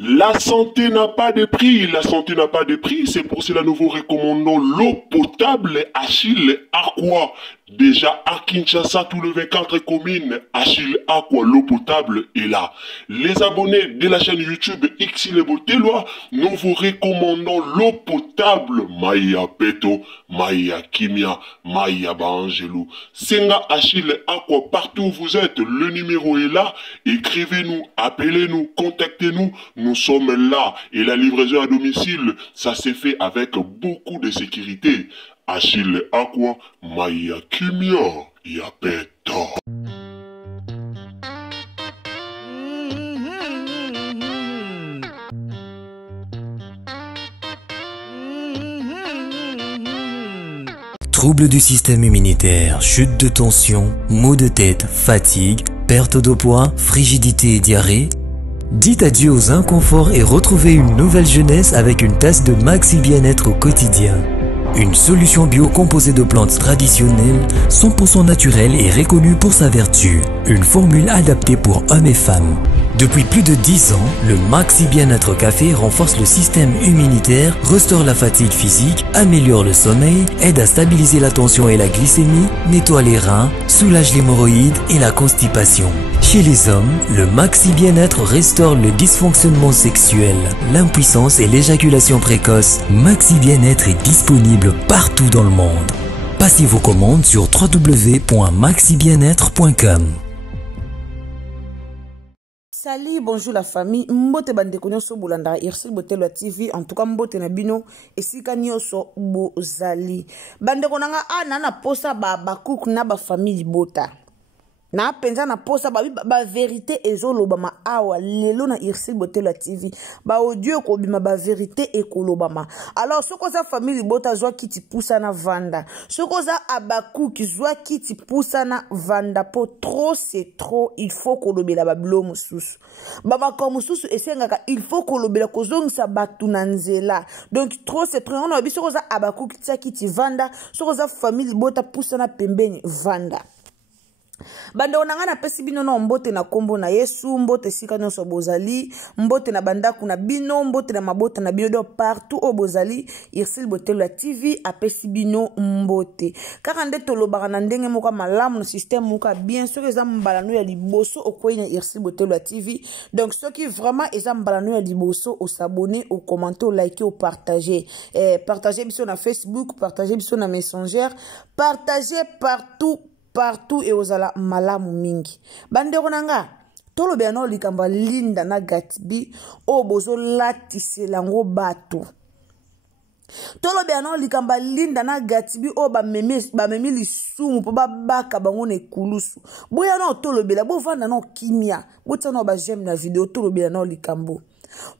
La santé n'a pas de prix, la santé n'a pas de prix, c'est pour cela que nous vous recommandons l'eau potable Achille Aqua. Déjà à Kinshasa, tous les 24 communes, Achille Aqua, l'eau potable est là. Les abonnés de la chaîne YouTube Xile Botelwa, nous vous recommandons l'eau potable Maya Peto, Maya Kimia, Maya Bangelou. Senga Achille Aqua, partout où vous êtes, le numéro est là. Écrivez-nous, appelez-nous, contactez-nous. Nous sommes là et la livraison à domicile, ça s'est fait avec beaucoup de sécurité. Achille Aqua, Maya Kimia, Yapeto. Troubles du système immunitaire, chute de tension, maux de tête, fatigue, perte de poids, frigidité et diarrhée. Dites adieu aux inconforts et retrouvez une nouvelle jeunesse avec une tasse de Maxi Bien-être au quotidien. Une solution bio composée de plantes traditionnelles, 100% naturelle et reconnue pour sa vertu. Une formule adaptée pour hommes et femmes. Depuis plus de 10 ans, le Maxi Bien-être Café renforce le système immunitaire, restaure la fatigue physique, améliore le sommeil, aide à stabiliser la tension et la glycémie, nettoie les reins, soulage l'hémorroïde et la constipation. Chez les hommes, le Maxi Bien-être restaure le dysfonctionnement sexuel, l'impuissance et l'éjaculation précoce. Maxi Bien-être est disponible partout dans le monde. Passez vos commandes sur www.maxibienêtre.com. Salut, bonjour la famille. Mbote bande konyo so bolanda Xile Botelwa TV. En tout cas mbote na bino esika nyoso bozali. Bande konanga na posa ba cook na ba famille bota. Na penza na posa ba vérité ezolobama awa lelo na Xile Botelwa TV. Ba audio ko bima ba vérité ekolobama. Alors soko za famille bota zwa kiti pousa na vanda. Soko za abaku ki zwa kiti pousa na vanda po trop c'est trop, il faut kolobela ba blo mususu. Baba ko mususu esengaka il faut kolobela kozongisa batu na nzela. Donc trop c'est trop, on a bi soko za abaku kiti vanda, soko za famille bota pousa na pembeni vanda. Banda onangana pesi bino na mbote na kombo na Yesu, mbote sika nyonso bozali, mbote na bandaku na bino, mbote na mabota na bino do partout au bozali. Xile Botelwa TV apesi bino mbote. Kaka nde tolobaka na ndenge moko malamu na système moko bien sûr eza mbalano ya liboso okwenya Xile Botelwa TV. Donc ceux qui vraiment eza mbalano ya liboso au s'abonner, au commenter, au liker, au partager. Partager biso na Facebook, partager biso na Messenger, partager partout et ozala malamu mingi. Bande konanga tolobe no likamba linda na Gatbi o bozo latise lango bato. Tolobe no likamba linda na Gatbi o ba memi lisumu po baka bango ne kulusu. Boya no tolobe la bo vanda no kimia. Bota no ba j'aime na vidéo tolobe no likambo.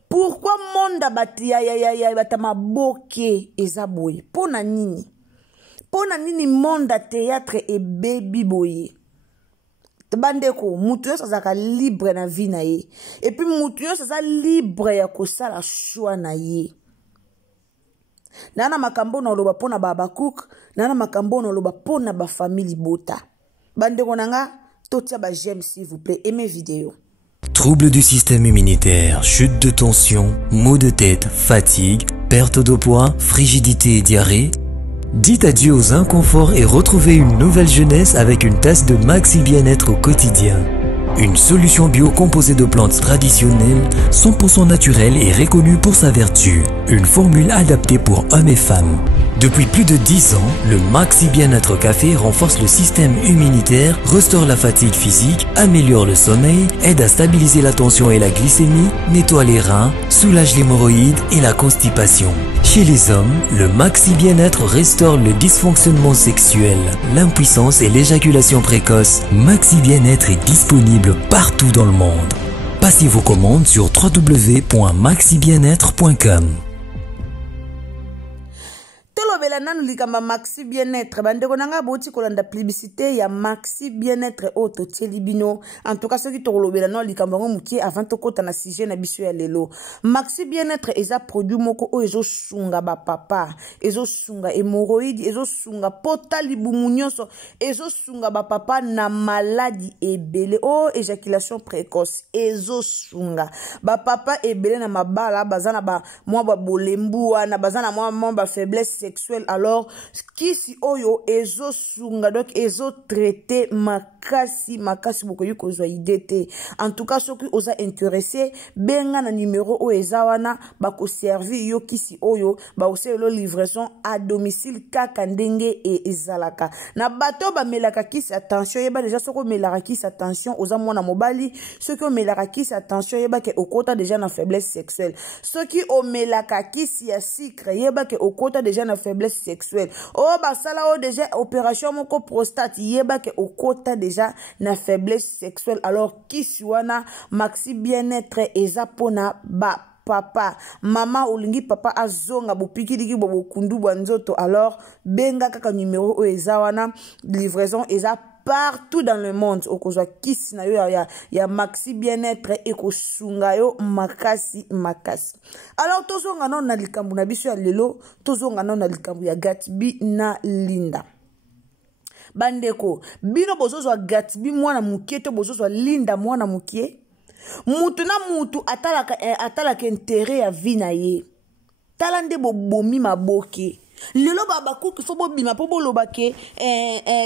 Pourquoi monda batia ya batama boke ezaboye? Pona nini? Pona nini monda théâtre et baby boye. Bandeko, mutu yo sazaka libre na vie na ye. Et puis mutu yo saza libre ya kosala choix na ye. Nana makambo na loba pona baba cook, nana makambo na loba pona ba famille bota. Bandeko nanga, totia ba j'aime s'il vous plaît, aimez vidéo. Troubles du système immunitaire, chute de tension, maux de tête, fatigue, perte de poids, frigidité et diarrhée. Dites adieu aux inconforts et retrouvez une nouvelle jeunesse avec une tasse de Maxi Bien-être au quotidien. Une solution bio composée de plantes traditionnelles, 100% naturelle et reconnue pour sa vertu. Une formule adaptée pour hommes et femmes. Depuis plus de 10 ans, le Maxi Bien-être Café renforce le système immunitaire, restaure la fatigue physique, améliore le sommeil, aide à stabiliser la tension et la glycémie, nettoie les reins, soulage l'hémorroïde et la constipation. Chez les hommes, le Maxi Bien-être restaure le dysfonctionnement sexuel, l'impuissance et l'éjaculation précoce. Maxi Bien-être est disponible partout dans le monde. Passez vos commandes sur www.maxibienêtre.com. lobela nanu likamba Maxi Bien-être bandeko nanga boti kolanda publicité ya Maxi Bien-être auto tielibino en tout cas ceux qui to lobela nanu likamba ngo mukie avant to kota na sujet na biso ya lelo Maxi Bien-être eza produit moko o ezo sunga ba papa ezo sunga hémorroïde ezo sunga pota libumu nyonso ezo sunga ba papa na maladie ebele o éjaculation précoce ezo sunga ba papa ebele na mabala bazana ba mwa ba bolembu na bazana mwa ba faiblesse sexuelle alors kisi oyo ezo sunga donc ezo traiter makasi bokoyi kozwa idée en tout cas soki oza intéressé benga na numéro o ezawana bako servir yo kisi oyo ba oselo livraison à domicile kaka ndenge ezalaka na bato ba melaka kisi attention yeba déjà soko melaka kisi attention oza mwana mobali soki o melaka kisi attention yeba ke okota déjà na faiblesse sexuelle soki o melaka kisi ya sucre yeba ke okota déjà na faiblesse sexuelle o basala o déjà opération moko prostate yeba ke okota déjà na faiblesse sexuelle alors kisi wana Maxi Bien-être eza pona ba papa mama olingi papa azonga bopikidiki bokundu banzoto alors benga kaka numéro o eza wana livraison eza partout dans le monde okozwa kisi na yo ya Maxi Bien-être ekosunga yo makasi alors tozonga na likambu na biso ya lelo tozonga na likambu ya Gatsby na Linda bandeko bino bozozwa Gatsby mwana mukie to bozozwa Linda mwana mukie mutu na mutu atalaka intérêt ya vie na ye tala nde bobomi maboke lelo baba kuki fo bobima po boloba ke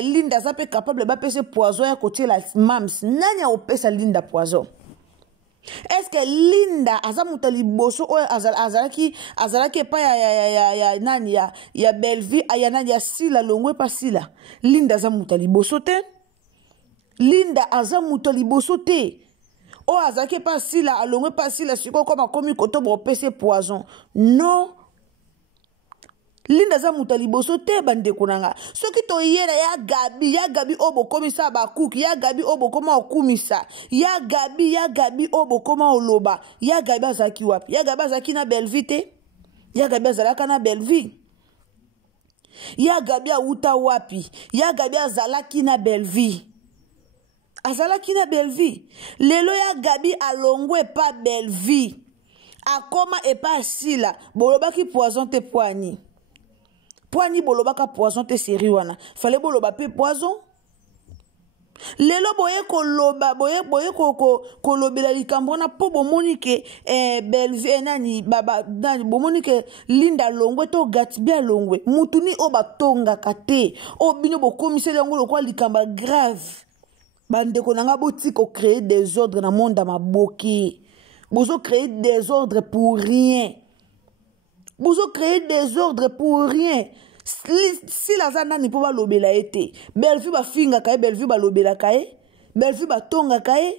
Linda za pe capable ba pese poison ya kotiela mams nani opesa Linda poison est-ce que Linda aza muta liboso o azalaki pa ya nani ya Bellevue aya nani ya Sila longwe pa Sila Linda aza muta liboso te Linda aza muta liboso te o azalaki pa Sila alongwe pa Sila siko koma komi koto bo pese poison non Linda za muta liboso te bandeko nanga soki to yera ya Gabi obo komisa ba cook ya Gabi obo koma okumisa ya Gabi obo koma oloba ya Gabi azaki wapi ya Gabi azaki na Bellevue te ya Gabi azalaka na Bellevue ya Gabi auta wapi ya Gabi azalaki na Bellevue lelo ya Gabi alongwe pa Bellevue akoma epa Sila bolobaki poison te poani bolobaka poison te série wana fallait boloba pe poison lelo boye koloba boye kolobela likambo na po bomoni ke Bellevue nani baba nani bomoni ke Linda longwe to Gatsby longwe mutuni o batonga kate o bino bokomiseli yango lokwa likamba grave bandeko nanga botiko créer des ordres na monde ma boki bozo créer des ordres pour rien si la zana ni poba lobela ete Bellevue ba finga kae Bellevue ba lobela kae Bellevue ba tonga kae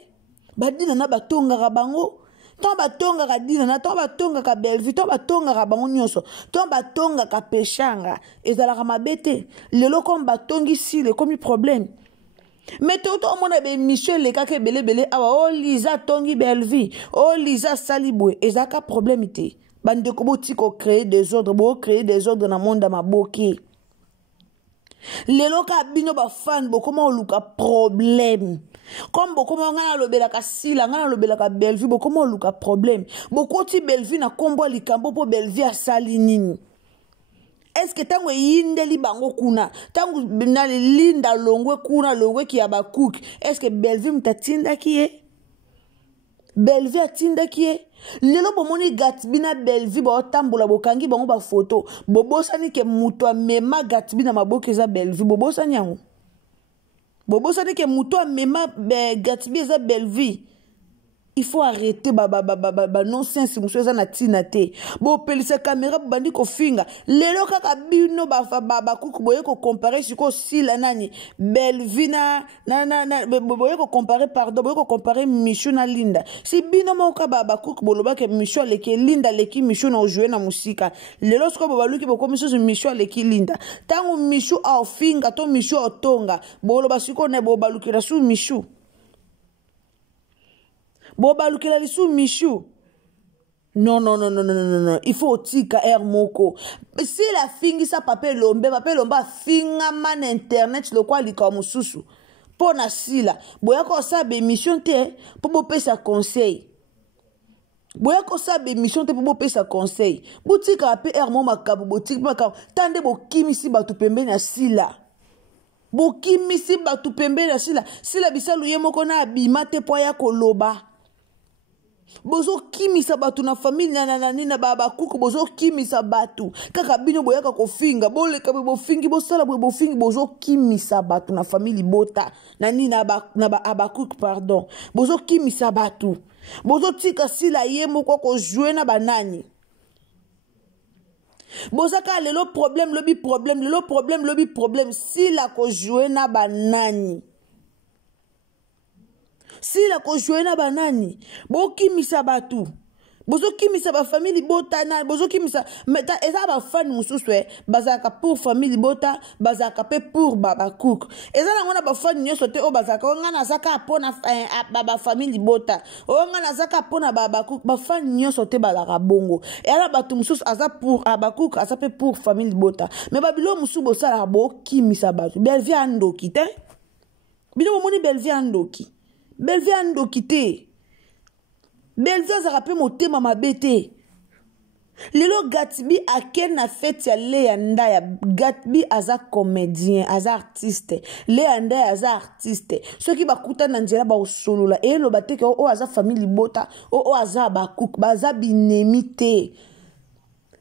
badina na batonga ka bango ton batonga ka dina na ton batonga ka Bellevue ton batonga ka bango nyonso ton batonga ka peshanga ezala ka mabete lelo comme batongi si le comme problème mais tout le monde a Michel les cas que belé awa o Lisa tongi Bellevue o Lisa salibwe ezaka problème ite bande ko tiko créer des ordres dans le monde ma boki lelo ka bino ba fan bo comment luka problème comme bo comment ngana lobela ka Sila ngana lobela ka Bellevue bo comment luka problème bo koti Bellevue na kombo likambo po Bellevue asali nini est-ce que tango yindeli bango kuna tango na Linda longwe kuna longwe ki aba cook est-ce que Bellevue mtatinda kiye Bellevue atinda kiye lelo bomoni Gatsby na Bellevue ba otambola bokangi bango ba photo bobosani ke muto amema Gatsby na maboke za Bellevue bobosani yango bobosani ke muto amema Gatsby za Bellevue il faut arrêter nonsense muso za na tina te bo pelisa caméra bandi ko finga lelo kaka bino ba kuku boye ko comparer siko Sila nani Bellevue na boye ko comparer boye ko comparer Michou na Linda si bino mo ka kuku boloba ke Michou leki Linda leki Michou na jouer na musika lelo siko baluki boko miso Michou leki Linda tango Michou a finga to Michou otonga boloba siko ne bo balukira su Michou bobalukela lisu Michou Non, non, non, non, non, non, non. Il faut tika moko. Si la fingi sa pape lombe finga man internet le quoi li comme susu. Pona sila. Boya ko sa be mission te pour bo pesa conseil. Boya ko sa be mission te pour bo pesa conseil. Boutika ape mo makabu boutique makabu. Tande bo kimisi batu pembe na sila. Bo kimisi batu pembe na sila. Sila bisalu ye moko na abimate po ya koloba. Bozo kimisa batu na famille na baba kuku bozo kimisa batu kaka bino boyaka kofinga bole kabe bo fingi bo sala bo fingi bozo kimisa batu na famille bota na abakuku pardon bozo kimisa batu bozo tika sila ye moko ko jouer na banani bozaka lelo problème lobi problème sila ko jouer na banani si la ko jouer na banani bo kimisa batu bozo kimisa ba famille bota na bozo kimisa meta eza ba fan mususwe bazaka pour famille bota bazaka pe pour baba cook eza na ngona ba fan nyoso te o bazaka ngana zaka pona baba famille bota o ngana zaka pona baba cook ba fan nyoso te balaka bongo ela batu mususu aza pour baba cook aza pe pour famille bota mais babilo musu bo sala bo kimisa batu belvia ndoki te bino moni belvia ndoki Belvia ando kite. Belvia zarape motema mabete. Lelo Gatbi a ken na fête ya Leanda ya Gatbi aza comédien, aza artiste. Leanda aza artiste. Ceux qui bakuta na nzela ba osolola e lo bateke o aza famille bota, o aza bakuk, baza binemite.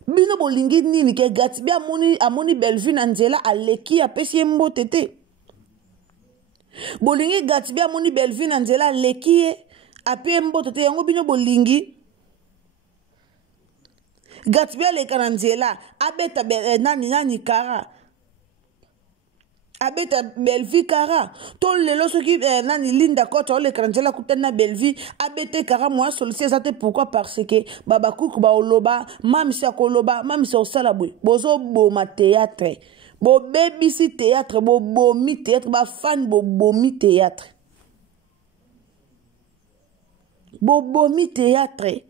Bino bolingi nini ke Gatbi amoni Belvia na nzela aleki apesi mbote te. Bolingi Gatbi amoni Belvia na nzela lekie apie mboto te yango bino bolingi Gatbi aleka na nzela abeta nani kara abeta Belvia kara to lelo soki nani Linda Kota oleka na nzela kutana Belvia abete kara moi solisi ezate pourquoi parce que baba kuku ba oloba mamisi akoloba mamisi osala boy bozo boma théâtre bo baby si théâtre bo bomi théâtre ba fan bo bomi théâtre bo bomi théâtre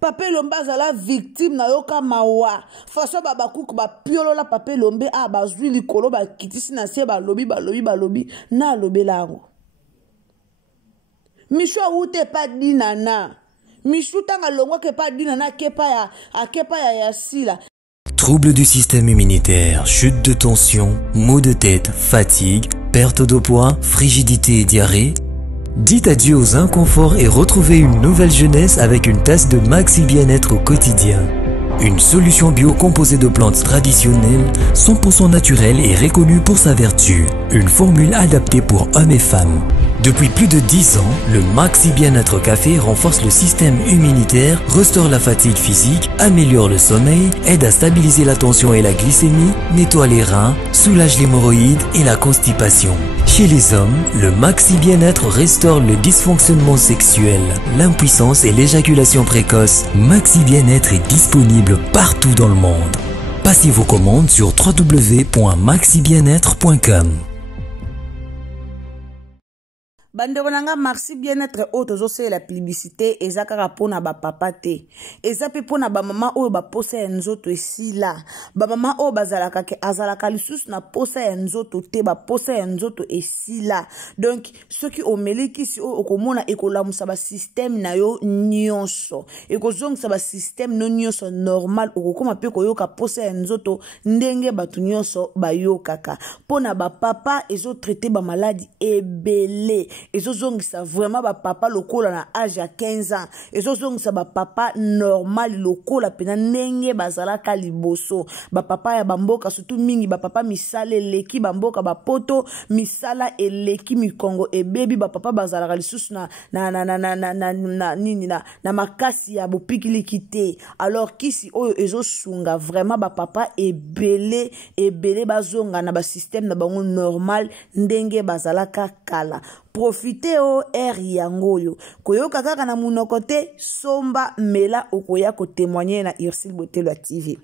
Pape Lombe azala victime na yoka mawa façon baba kuku ba piolo la Pape Lombe a bazwi likolo ba kitisi na se ba lobi na lobe lango Michou ute pa dinana Michou tanga longo ke pa dinana kepa ya sila. Troubles du système immunitaire, chute de tension, maux de tête, fatigue, perte de poids, frigidité et diarrhée. Dites adieu aux inconforts et retrouvez une nouvelle jeunesse avec une tasse de Maxi Bien-être au quotidien. Une solution bio composée de plantes traditionnelles, 100% naturelle et reconnue pour sa vertu. Une formule adaptée pour hommes et femmes. Depuis plus de 10 ans, le Maxi Bien-être Café renforce le système immunitaire, restaure la fatigue physique, améliore le sommeil, aide à stabiliser la tension et la glycémie, nettoie les reins, soulage l'hémorroïde et la constipation. Chez les hommes, le Maxi Bien-être restaure le dysfonctionnement sexuel, l'impuissance et l'éjaculation précoce. Maxi Bien-être est disponible partout dans le monde. Passez vos commandes sur www.maxibienêtre.com. Bandeko nanga Maxi Bien-être o tozo la publicité eza kaka pona ba papa te eza pe pona ba mama oyo ba posa ya nzoto esila ba mama oyo bazalaka ke azalaka lisusu na posa ya nzoto te ba posa ya nzoto esila donc soki omeliki si o okomona ekolamusa ba système na yo nyonso ekozongisa ba système no nyonso normal okokoma pe koyoka posa ya nzoto ndenge batu nyonso bayokaka pona ba papa ezo traiter ba maladie ebele ezozongisa vraiment ba papa lokola na âge ya 15 ans ezozongisa ba papa normal lokola pena ndenge bazalaka liboso ba papa ya bamboka surtout mingi ba papa misala eleki bamboka ba poto misala eleki mikongo ebebi ba papa bazalaka lisusu na makasi ya bopikiliki te alors kisi oyo ezosunga vraiment ba papa ebele bazonga na ba système na bango normal ndenge bazalaka kala. Profitez o yangoyo koyoka kaka na munoko te somba mela okoya ko témoigner na Irsil Botelo TV.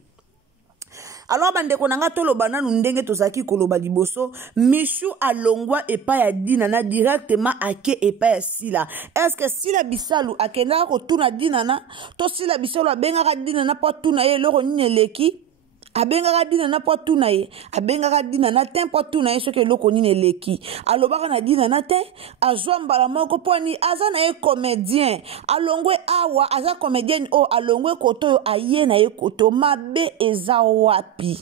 alors bandeko nanga toloba nanu ndenge tozaki koloba liboso Michou alongwa epa ya dinana directement ake epa ya Sila. Est-ce que Sila Bisalu akenda ko tuna dinana to Sila Bisalu abengaka dinana po tuna ye loko nini leki abengaka dinana po tuna ye abengaka dinana ten po tuna ye soki loko nini leki alobaka na dinana te azwa mbala moko po ni aza na ye comédien alongwe awa aza comédien o alongwe koto yo aye na ye koto mabe eza wapi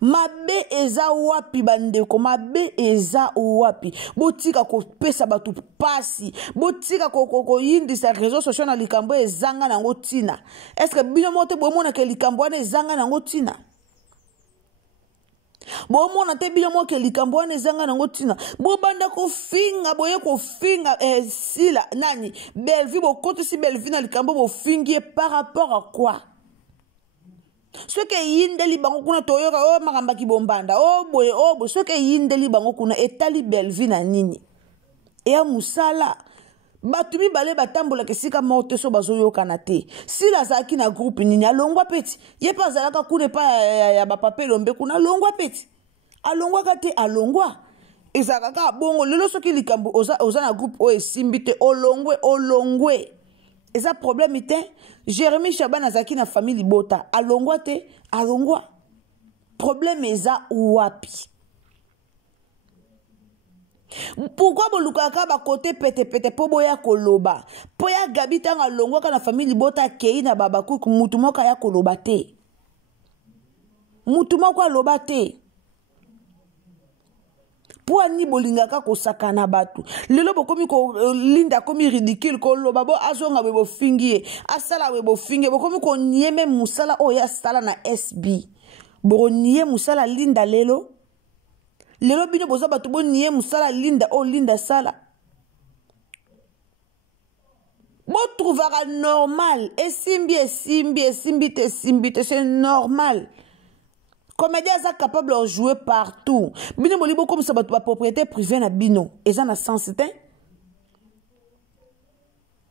mabe eza wapi bandeko mabe eza wapi botika kopesa batu pasi botika ko yindisa réseaux sociaux na likambo ezanga nango tina est-ce que bino mote bomona ke likambo wana ezanga nango tina bomona te bino mo ke likambo wana ezanga nango tina bobanda kofinga boye kofinga Sila nani Bellevue bokoto si Bellevue na likambo bofingi par rapport à quoi? Ce que yindeli bango kuna toyoka o makamba kibombanda o boye ce que yindeli bango kuna etali Bellevue na nini ya musala batu mibale batambola kesika morte so bazoyoka na te Sila azaki na groupe nini alongwa peti ye pa azalaka kuna pa ya bapapa lombe kuna alongwa peti alongwa kate alongwa ezakaka bongo lelo soki likambo oza na groupe o esimbi te olongwe eza problème te Jérémy Chaban azaki na famille Libota alongwa te alongwa problème eza wapi? Pourquoi bolukaka ba côté pete po boya koloba po ya Gabi tanga alongwa ka na famille Libota kei na babakuku mutu moko ya koloba te mutu moko aloba te po ani bolingaka kosakana batu lelo bokomi ko linda komi ridicule ko loba bo azonga bebo fingie asala bebo fingie bokomi ko nieme musala o ya sala na SB bo nie musala linda lelo bino boza batu bo nie musala linda o linda sala bo trouvera normal esimbi te c'est normal. Comédien est capable de jouer partout. Bino bolibo comme ça ba propriété privée na bino. Eza na sens te.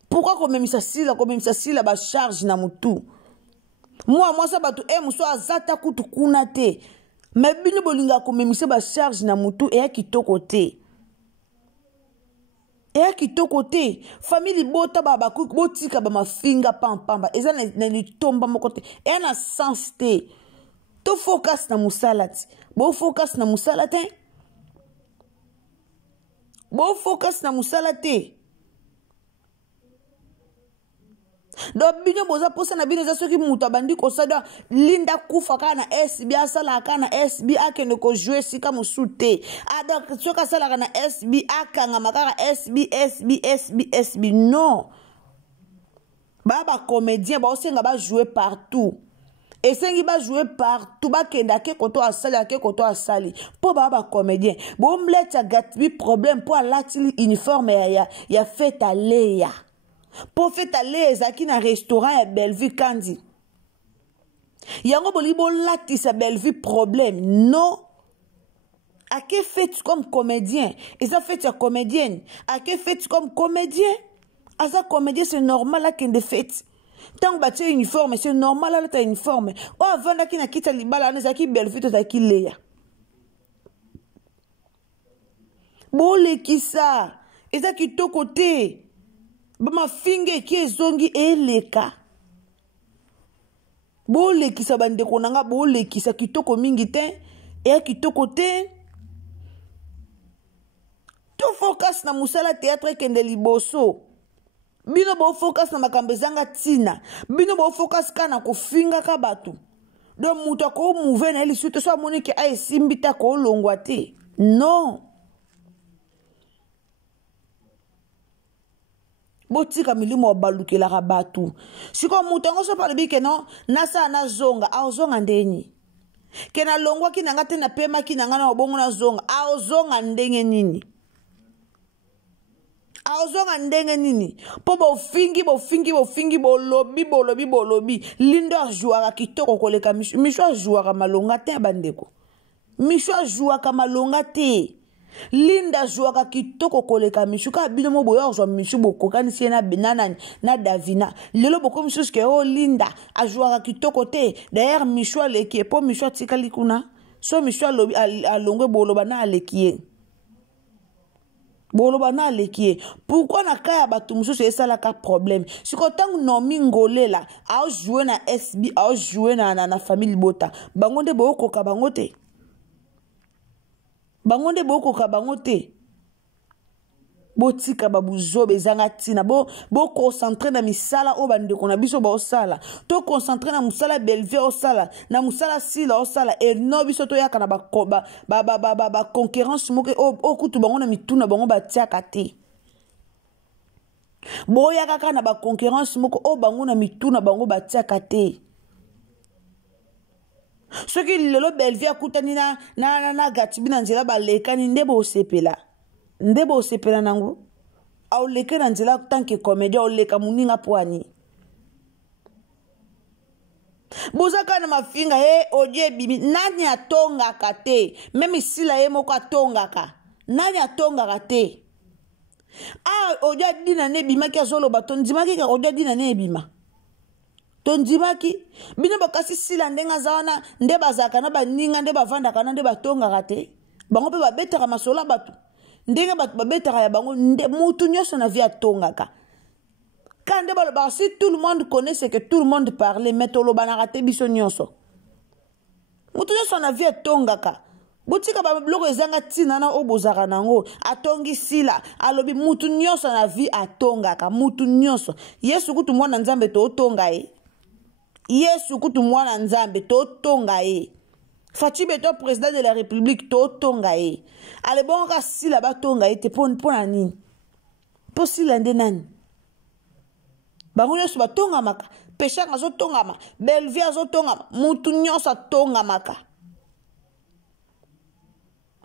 Pourquoi comme ça Sila ba charge na mutu. Moi ça batu muso azata kutu kuna te. Mais bino bolinga comme ça ba charge na mutu et kitoko te. Famille Bota baba ku botika ba mafinga pamba. Eza na litomba mokote. Et na sens te. To focus na musalati. Bo focus na musalate. Do bino boza posa na bino za soki muta bandi ko sada linda kufa kana SB asala kana SB akende ko jouer sika musute. Ada soka sala kana SB akanga makara SB non. Baba comédien ba osenga ba jouer partout. Et c'est qui va jouer partout, ba kenda ke koto asali, po baba comédien. Bon mlet ya gatbi problème po alatili uniforme ya fête à Léa. Po fête à Léa zaki na restaurant ya Bellevue Kandi. Yango bolibo lati sa Bellevue problème. Non. A que fête comme comédien? Et ça fait ya comédienne. A que fête comme comédien? A ça comédien c'est normal la kende fête. Tant que tu as uniforme, c'est normal là tu as uniforme. Oh avant là qui na kita libala na zaki Bellevue to zaki Léa. Bole kisa, eza kitoko te. Ba ma finge ki ezongi eleka. Bole kisa bande konanga bole kisa kitoko mingi te, e kitoko te. To focus na musala théâtre kende liboso. Bino bo focus na makambezanga tina. Bino bo focus kana kofinga ka batu. Do muta ko mouve na eli suite so amoni ke ay simbita ko longwa te. Non. Botika milimo balukela ka batu. Siko muta ngoso pale bi ke non nasa na zonga a zonga ndeni. Ke na longwa ki nanga te na pema ki nanga na obongo na zonga a zonga ndenge nini. Aozonga ndenge nini po bofingi bolobi lindo ajuaka kitoko koleka misho ajuaka malonga te bandeko misho ajuaka malonga te Linda jouaka kitoko koleka Michou ka bino mo boyo zo Michou bokokani si na benana na Davina lelo boko Michou ke o Linda a jouaka kitoko te d'ailleurs Michou aleki po Michou tikali kuna so Michou alongwe boloba na aleki pourquoi na kaya batu Michou c'est ça la ka problème siko tangu nomi ngolela a jouer na SB a jouer na famille Bota bango nde bokoka bango te bangonde boko ka bangote botika babuzo bezanga tina bo concentrer na misala o bande ko na biso ba osala to concentrer na musala belve osala na musala sila osala et no biso to yaka na ba concurrence moke o kutu bango na mituna bango batia kate bo yaka kana ba concurrence moko o bango na mituna bango batia kate. Ce qui lelo belvia kutani na gatibi na nzela ba lekani ndebo sepela nango au leke na nzela tanke comédien au leka muninga poani bozaka na mafinga odie bibi nani atonga kate même sila ye moko atongaka nani atonga kate odia dina ne bima ki azolo baton dimaki ka odia dina ne bima tondimaki bino bakasi sila ndenga zawana nde bazaka na baninga nde bavandaka na nde batongaka te bango pe babetaka masola batu ndenge batu babetaka ya bango nde mutu nyonso na vie atongaka quand nde baloba si tout le monde connaît ce que tout le monde parlait mais tolobanaka te biso nyonso mutu nyonso na vie atongaka botika babiloko ezanga tina na obozaka nango atongi sila alobi mutu nyonso na vie atongaka mutu nyonso Yesu kutu mwana Nzambe to otonga Yesu kutu mwana Nzambe to tonga Fachi beto président de la République to tonga ale bon ka sila ba tonga te pon nani po sila nde nani bango nyonso ba tonga maka pesha ngazo tonga ma belvia zo tonga mutu nyonso tonga maka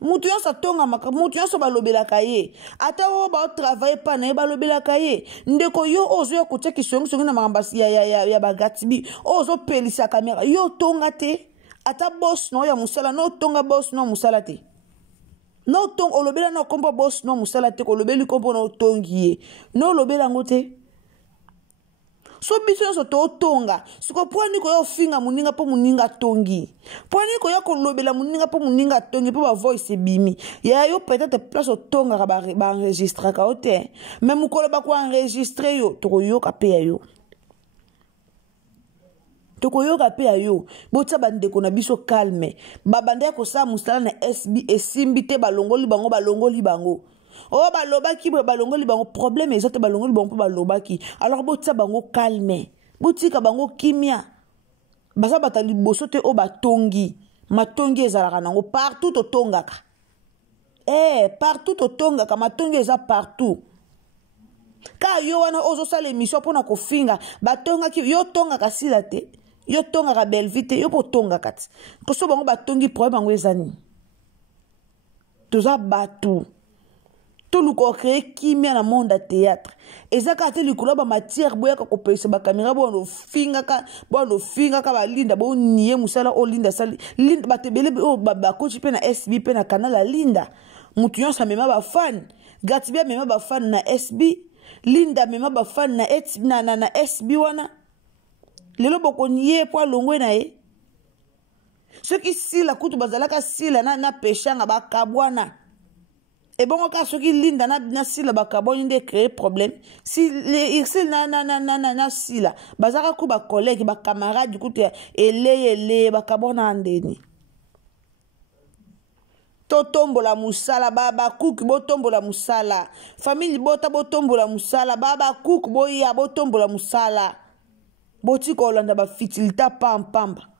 mutu nyonso tonga maka mutu nyonso balobelaka ye ata o ba travailler pa na balobelaka ye ndeko yo ozo ya kotia kisongi na mambasi ya bagatibi ozo pelisa kamera yo tonga te ata boss no ya musala no tonga boss no musala te no tong olobela no kombo boss no musala te ko lobeli kombo no tongi no lobela ngote so biso nyonso to tonga siko pwani ko yo finga muninga po muninga tongi pwani ko yo ko lobela muninga po muninga tongi po ba voice bimi ya yo peut-être place o tonga ka ba enregistrer ka ote mais mukolo ba ko enregistrer yo to yo ka pe yo toko yo ka pe yo botsa bande ko na biso calme babande ko sa musala na SB esimbi te balongoli bango oh balobaki balongoli bango problème ezate balongoli bango balobaki alors botsa bango calme botika bango kimia baza batali boso te o batongi matongi ezalaka nango partout to tongaka partout to tongaka matongi eza partout ka yo wana ozo sala émission pona ko finga batongaki yo tongaka sila te yo tongaka belvite yo po tongaka ti koso bango batongi problème bango ezani toza batu tout le corps créé qui met dans le monde de théâtre et ça quand le couleur ba matière boya ka kopesa ba caméra bono finga ka ba linda bo nié musala o linda sali linda batebele o ba coach pe na SB pe na canal la linda mutu yon sa mema ba fan gatibia mema ba fan na SB linda mema ba fan na SB wana lelo boko nié po longwe na ce qui si la kutu bazalaka si la na pechanga ba kabwana. Et bon, quand ce qui linda na sila bakaboni de créer problème si les na sila bazaka ku ba collègue ba camarade du coup ele bakabona andeni to tombola musala baba cook bo tombola musala famille bota bo tombola musala baba cook bo ya bo tombola musala boti ko landa ba fitilita pamba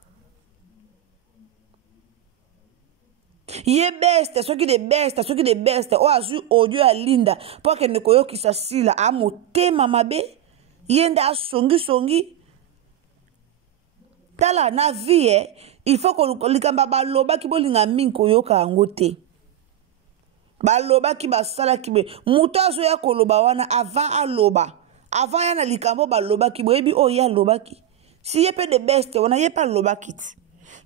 ye best soki de best o azu audio ya linda po ke ne koyoki sa sila a motema mabe yenda songi tala na vie il faut ko likamba baloba ki bolinga mingi koyoka yango te baloba ki basala ki be muto azo ya koloba wana avant yana likambo baloba ki boyebi o ya loba ki si ye pe de best wana ye pa loba kiti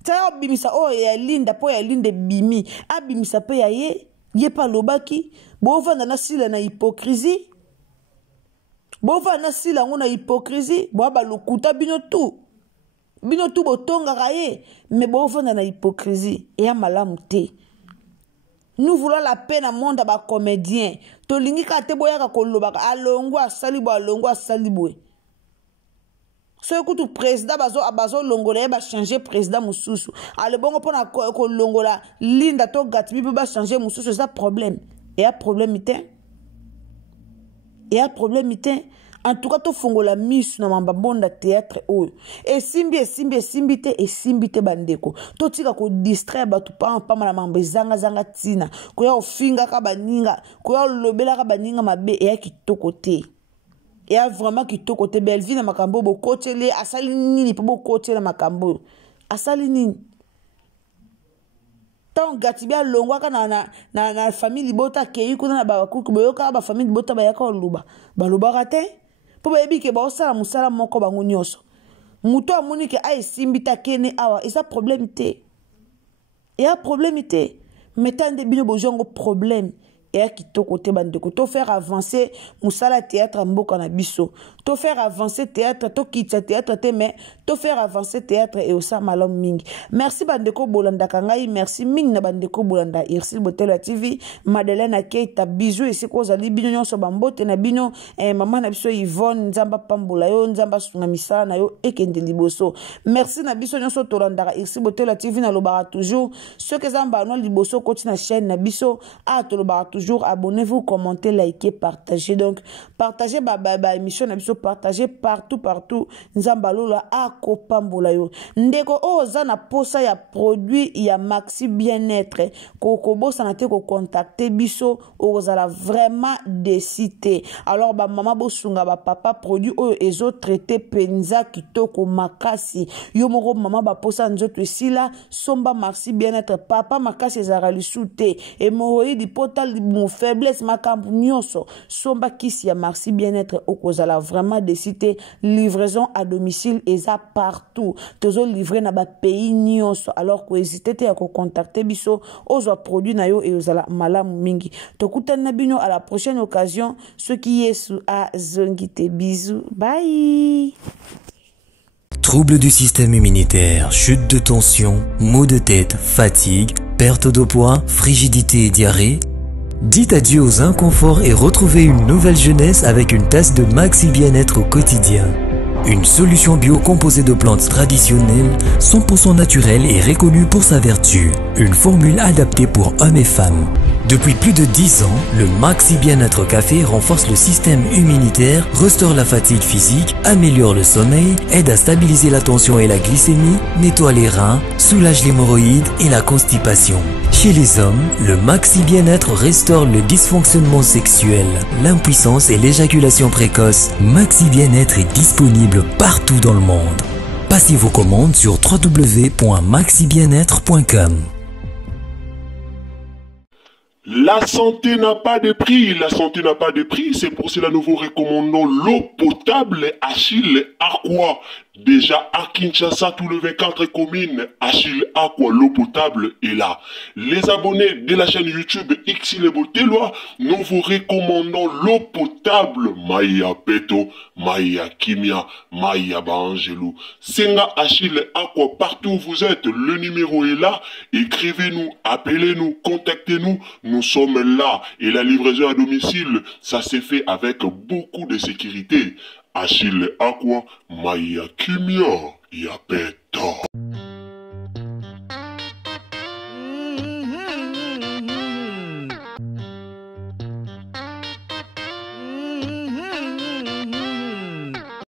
taya bimisa o ya linda po ya linde bimi abimisa pe ya ye Ye pa lobaki, bovanda na sila na hypocrisie. Bovanda na sila ngo na hypocrisie, ba lokuta bino tu. Bino tu botonga kaye, mais bovanda na hypocrisie et ya malamu te. Nous voulons la paix dans le monde à comédien. To lingi ka te boya ka kolobaka alongo asalibo alongo asalibo. So écoute président bazo longola ba changer président mususu. Ale bongo pona ko longola linda to gatbi ba changer mususu, c'est ça problème. Et un problème ité. Et un problème ité. En tout cas, to fongola misu na mambabonda théâtre oyo. Et simbi te bandeko. To tika ko distraire batu pa mala mambe zanga tina. Ko ya ofinga ka baninga, ko ya lobela ka baninga mabe e ya kitoko te. Et a vraiment kitoko te Belleville na makambo bo kotele asali nini po bo kotele makambo. Asali nini? Tant gatibia longwa ka na famille libota keyi kuna na ba kuku boyoka ba famille libota ba yaka luba. Ba luba rate. Po bayebi ke ba osala musala moko bango nyoso. Muto amuni ke ay simbita kene awa, et ça problème te. Et un problème te. Mettant de bino bojongo problème. Et à qui to côté bandeko to faire avancer musala théâtre mboka na biso, to faire avancer théâtre, to kitsa théâtre te, mais to faire avancer théâtre et osa malom mingi. Merci bandeko bolanda kangai, merci ming na bandeko bolanda Irsil Botelo TV, Madeleine Keita, bisous ici kozali bino nyonso bambote na bino maman na biso Yvonne nzamba pambola yo nzamba sunga misala na yo ekende liboso. Merci na biso nyonso tolanda Irsil Botelo TV na lobara toujours ceux que zamba no liboso koti na chaîne na biso a to lobara toujours. Abonnez-vous, commentez, likez, partagez. Donc, partagez émission, partagez partout. Nzambalo la ako pambola yo. Ndeko oza na posa ya produit ya maxi bien-être. Kokobo sanate ko contacter biso oza la vraiment décité. Alors maman bosunga papa produit oyo ezo traité penza kitoko makasi. Yo moko maman posa nzoto esila somba maxi bien-être papa makasi ezara lisute hémorroïde portal mon faiblesse makambu nyonso somba kisi ya merci bien-être okozala vraiment décité livraison à domicile eza partout tozo livrer na ba pays nyonso alors ko hésiter te ya ko contacter biso ozwa produit na yo et ozala malamu mingi tokutana bino à la prochaine occasion ceux qui yesu a zongite bisous bye. Troubles du système immunitaire, chute de tension, maux de tête, fatigue, perte de poids, frigidité et diarrhée. Dites adieu aux inconforts et retrouvez une nouvelle jeunesse avec une tasse de Maxi Bien-être au quotidien. Une solution bio composée de plantes traditionnelles, 100% naturelle et reconnue pour sa vertu. Une formule adaptée pour hommes et femmes. Depuis plus de 10 ans, le Maxi Bien-être Café renforce le système immunitaire, restaure la fatigue physique, améliore le sommeil, aide à stabiliser la tension et la glycémie, nettoie les reins, soulage l'hémorroïde et la constipation. Chez les hommes, le Maxi Bien-être restaure le dysfonctionnement sexuel, l'impuissance et l'éjaculation précoce. Maxi Bien-être est disponible partout dans le monde. Passez vos commandes sur www.maxibienêtre.com. La santé n'a pas de prix, la santé n'a pas de prix, c'est pour cela nous vous recommandons l'eau potable Achille Aqua. Déjà à Kinshasa, tous les 24 communes, Achille Aqua, l'eau potable est là. Les abonnés de la chaîne YouTube Irsil Botelo, nous vous recommandons l'eau potable Maya Peto, Maya Kimia, Maya Bangelou. Senga Achille Aqua, partout où vous êtes, le numéro est là. Écrivez-nous, appelez-nous, contactez-nous. Nous sommes là et la livraison à domicile, ça s'est fait avec beaucoup de sécurité. Achille Aqua, Maya Kimia, Yapeto.